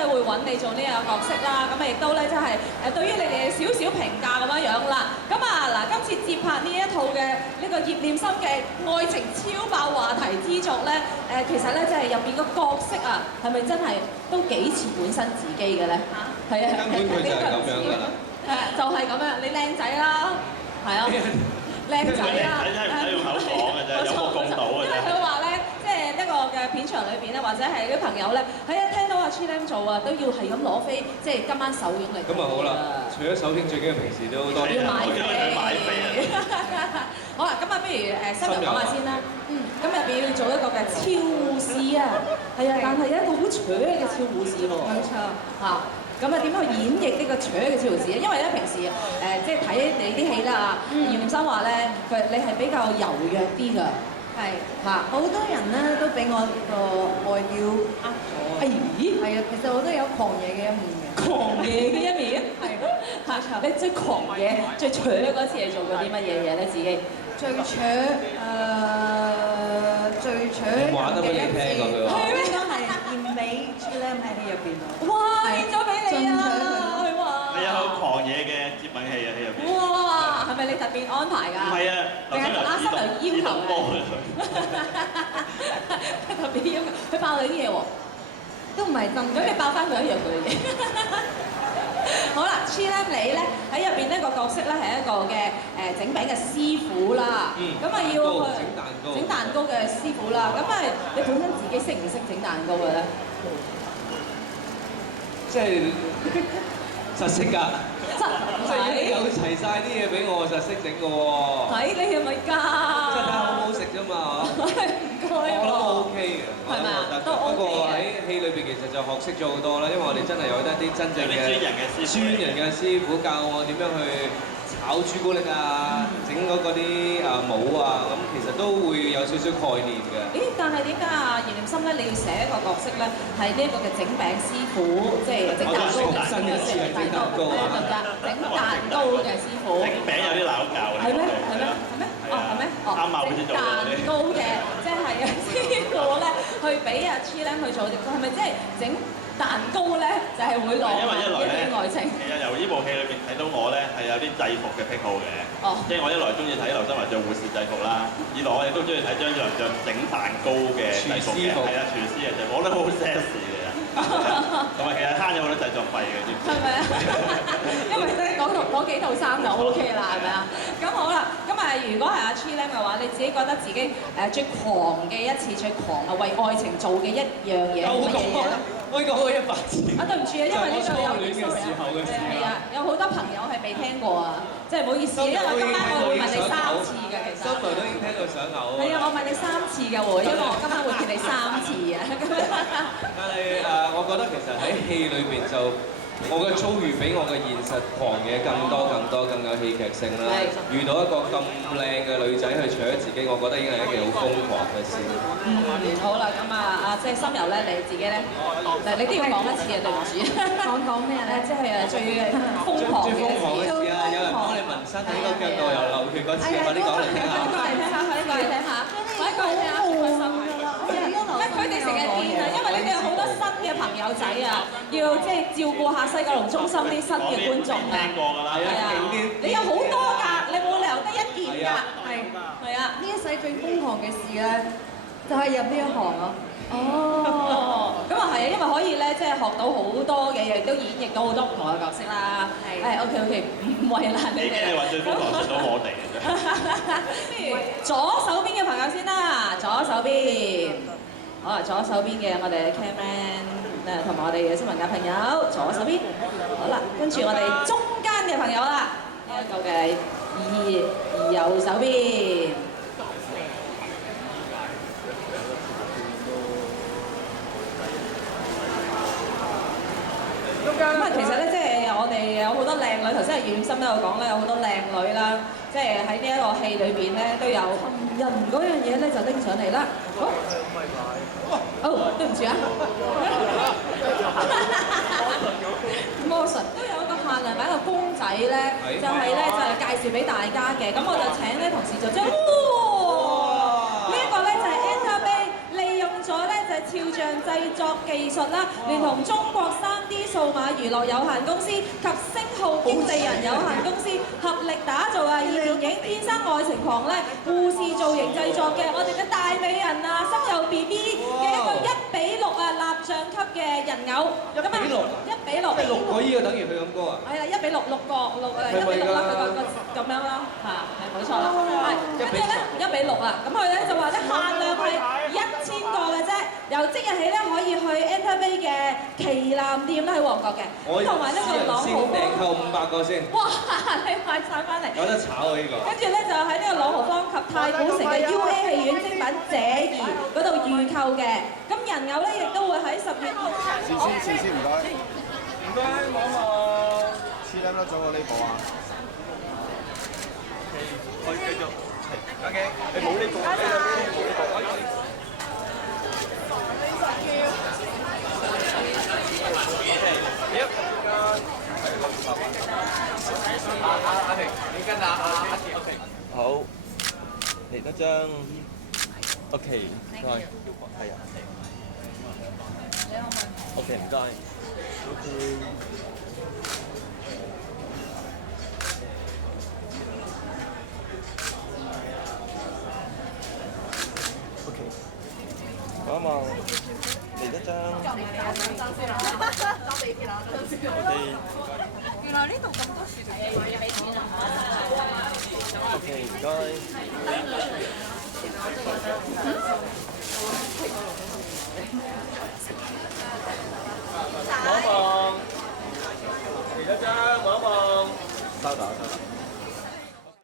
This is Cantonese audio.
係會揾你做呢個角色啦。咁亦都咧即係對於你哋少少評價咁樣樣啦。咁啊嗱，今次接拍呢一套嘅呢個葉念琛嘅愛情超爆話題之作咧，其實咧即係入邊個角色啊，係咪真係都幾似本身自己嘅咧？嚇，係啊，根本佢就係咁樣㗎啦。就係咁樣，你靚仔啦，係啊，靚仔啦，睇唔使用口講嘅啫，有目共睹嘅啫。因為佢話咧，即係一個嘅片場裏邊咧，或者係啲朋友咧，係一聽到阿 Chilam 做啊，都要係咁攞飛，即係今晚首映嚟。咁啊好啦，除咗首映，最緊要平時都多啲要買飛。啊！好啦，咁啊，不如深入講下先啦。咁入邊要做一個嘅超護士啊，係啊，但係有一個好扯嘅超護士喎。冇錯。嚇。咁啊，點去演繹呢個扯嘅超護士咧？因為咧平時即係睇你啲戲啦，葉念琛話咧，你係比較柔弱啲㗎。係嚇，好多人咧都俾我個外表呃咗。咦？係啊，其實我都有狂野嘅一面嘅。狂野嘅一面？係。冇錯。你最狂野、最扯嗰次係做過啲乜嘢嘢咧？自己最扯最扯嘅一次，應該係獻俾 Chilam 喺戲入邊咯。哇！獻咗俾你啊！佢話。你有好狂野嘅接吻戲啊喺入邊。哇！係咪你特別安排㗎？唔係啊，定係阿心嚟要求嘅。特別要求，佢爆你啲嘢喎。都唔係真。咁你爆翻佢一樣嘅嘢。好啦 ，Chilam 你咧喺入邊呢個角色咧係一個嘅整餅嘅師傅啦。咁啊要去整蛋糕嘅師傅啦。咁啊，你本身自己識唔識整蛋糕嘅咧？即係實識㗎。即係有齊晒啲嘢俾我，實識整嘅喎。係你係咪㗎？即係睇下好唔好食啫嘛。唔該喎。我諗我 OK 嘅。係咪啊？都 OK 嘅。不過喺戲裏邊其實就學識咗好多啦，因為我哋真係有得啲真正嘅專人嘅師傅教我點樣去炒朱古力啊，整嗰啲帽啊，咁其實都會有少少概念嘅。咦？但係點解啊葉念琛咧，你要寫一個角色咧，係呢一個嘅整餅師傅，即係整蛋糕嘅師傅，整蛋糕得唔得？整蛋糕嘅師傅。整餅有啲鬧交嘅。係咩？係咩？係咩？哦，係咩？哦，整蛋糕嘅，即係啊師傅咧，去俾阿 Chilam 去做，係咪即係整蛋糕咧？就係會攞因為一來咧，愛情。其實由呢部戲裏邊睇到我咧係有啲制服嘅癖好嘅。哦。即係我一來中意睇劉德華着護士制服啦，二來我亦都中意睇張智霖着整蛋糕嘅制服嘅，係啊，廚師嘅制服，我覺得好 sexy 嘅。同埋其實慳咗好多製作費嘅，知唔知？係咪啊？因為咧嗰幾套衫就 OK 啦，係咪啊？咁好啦，咁啊如果係阿 Chilam 嘅話，你自己覺得自己最狂嘅一次、最狂啊為愛情做嘅一樣嘢係乜嘢咧？可以講過100次。啊對唔住啊，因為呢度有初戀嘅時候嘅事係啊，有好多朋友係未聽過啊，即係唔好意思，因為今晚我會問你3次嘅其實。心內都已經聽到想嘔。係啊，我問你3次嘅喎，因為我今晚會見你3次啊。但係我覺得其實喺戲裏邊就我嘅遭遇比我嘅現實狂嘢更多、更有戲劇性啦。遇到一個咁靚嘅女仔去搶自己，我覺得已經係一件好瘋狂嘅事。好啦，咁即係心柔咧，你自己咧，你都要講一次啊，對唔住。講咩咧？即係最瘋狂嘅事啊！有人幫你紋身喺個腳度又流血嗰次，快啲講嚟聽下。快啲聽下，快啲過嚟聽下，快啲過嚟聽下，開心。佢哋成日見啊，因為你哋有好多新嘅朋友仔啊，要即係照顧下西九龍中心啲新嘅觀眾啊。聽過㗎啦，係啊，你有好多㗎，你冇理由得一件㗎。係啊，呢一世最瘋狂嘅事咧，就係入呢一行咯。哦，咁啊係啊，因為可以咧，即係學到好多嘅嘢，亦都演繹到好多唔同嘅角色啦。係，OK，唔為難你哋。你話最瘋狂出到我哋嘅啫。不如左手邊嘅朋友先啦，左手邊。好啦，左手邊嘅我哋嘅 cameraman 同埋我哋嘅新聞界朋友，左手邊。好啦，跟住我哋中間嘅朋友啦，呢一個嘅右手邊。咁啊，其實咧，即係我哋有好多靚女，頭先係葉念琛都有講咧，有好多靚女啦，即係喺呢一個戲裏邊咧都有人嗰樣嘢咧就拎上嚟啦。好，對唔住啊，魔術都有一個限量版嘅公仔咧，就係咧就係介紹俾大家嘅，咁我就請咧同事做張，呢一個咧就係 Anta Bay 利用咗咧就係肖像製作技術啦，聯同中國3D 數碼娛樂有限公司及星號經理人有限公司合力打造以電影《天生愛情狂》咧護士造型製作嘅我哋嘅大美人啊，心有 BB 嘅一個1:6蠟像級嘅人偶。1:6。1:6。即係6個依個等於佢咁高啊？係啦，1:6，6個1:6啦，佢個咁樣啦，係冇錯啦，係。跟住咧1:6啊，咁佢咧就話咧限量係1000個嘅啫，由即日起咧可以去 Enterbay 嘅旗艦店咧喺旺角嘅，同埋呢個朗豪坊。先訂購500個先。哇！你買晒翻嚟。有得炒啊呢個。跟住咧就喺呢個朗豪坊及太古城嘅 UA 戲院精品姐兒嗰度預購嘅，咁人偶咧亦都會喺10月。先唔該。唔該，望一望。黐撚得咗我呢個啊？可以繼續。係。OK。你冇呢個，你冇呢個。阿婷，你跟阿傑 OK。好，嚟多張。OK，唔該。係啊。OK，唔該。OK。望一望，嚟多張。原來呢度咁多樹嘅，要俾錢啊 ！OK，唔該。望一望，嚟多張，望一望。收到，收到。